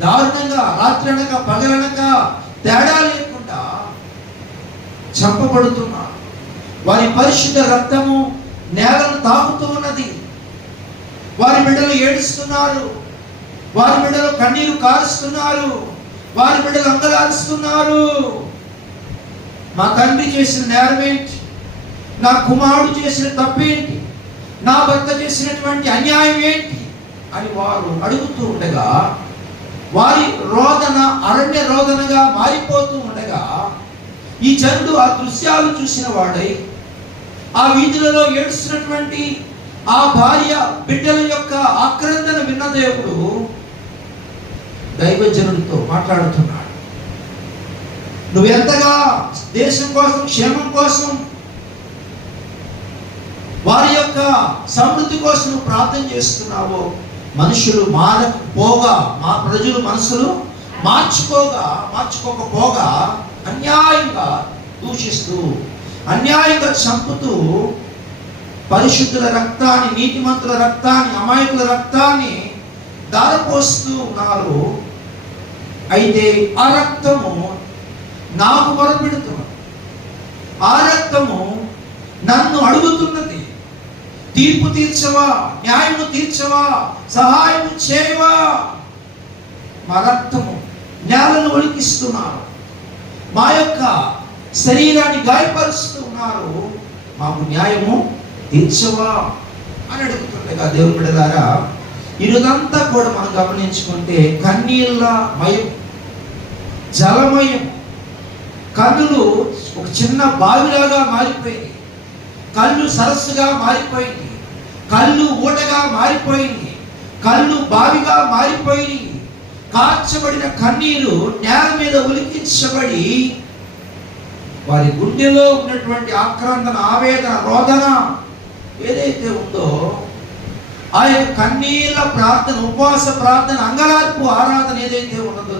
దారుణంగా రాత్రనక పగలనక తేడా లేకుండా చంపబడుతున్నారు వారి పరిశుద్ధ రక్తము నేలను తాకుతూ ఉన్నది. వారి బిడ్డలు ఏడుస్తున్నారు. వారి బిడ్డలు కన్నీరు కారుస్తున్నారు. వారి బిడ్డలు అంగలారుస్తున్నారు. మా తండ్రి చేసిన నేరమేంటి నా కుమారుడు చేసిన తప్పేంటి నా భర్త చేసినటువంటి అన్యాయం ఏంటి? అని వారు అడుగుతూ ఉండగా వారి రోదన అరణ్య రోదనగా మారిపోతూ ఉండగా ఈ జనుడు ఆ దృశ్యాలు చూసిన వాడై ఆ వీధులలో ఏడుస్తున్నటువంటి ఆ భార్య బిడ్డల యొక్క ఆక్రందన విన్న దేవుడు దైవజనుడితో మాట్లాడుతున్నాడు. నువ్వు ఎంతగా దేశం కోసం క్షేమం కోసం వారి యొక్క సమృద్ధి కోసం ప్రార్థన చేస్తున్నావో మనుషులు మారకపోగా మా ప్రజలు మనసులు మార్చుకోగా మార్చుకోకపోగా అన్యాయంగా దూషిస్తూ అన్యాయంగా చంపుతూ పరిశుద్ధుల రక్తాన్ని నీతిమంతుల రక్తాన్ని అమాయకుల రక్తాన్ని దారపోస్తూ ఉన్నారు. అయితే ఆ రక్తము నాకు మొరపెడుతున్నది. ఆ రక్తము నన్ను అడుగుతున్నది. తీర్పు తీర్చవా? న్యాయము తీర్చవా? సహాయము చేయవా? మా రక్తము నేలను ఒలికిస్తున్నారు. మా యొక్క శరీరాన్ని గాయపరుస్తున్నారు. మాకు న్యాయము తీర్చవా? అని అడుగుతుండగా దేవుడు బిడ్డలారా ఇరుదంతా కూడా మనం గమనించుకుంటే కన్నీళ్ళ మయం జలమయం కన్నులు ఒక చిన్న బావిలాగా మారిపోయింది కళ్ళు సరస్సుగా మారిపోయింది కళ్ళు ఊటగా మారిపోయింది కళ్ళు బావిగా మారిపోయింది కార్చబడిన కన్నీరు నేల మీద ఉలికించబడి వారి గుండెలో ఉన్నటువంటి ఆక్రాంతన ఆవేదన రోదన ఏదైతే ఉందో ఆ యొక్క కన్నీళ్ళ ప్రార్థన ఉపవాస ప్రార్థన అంగలార్పు ఆరాధన ఏదైతే ఉన్నదో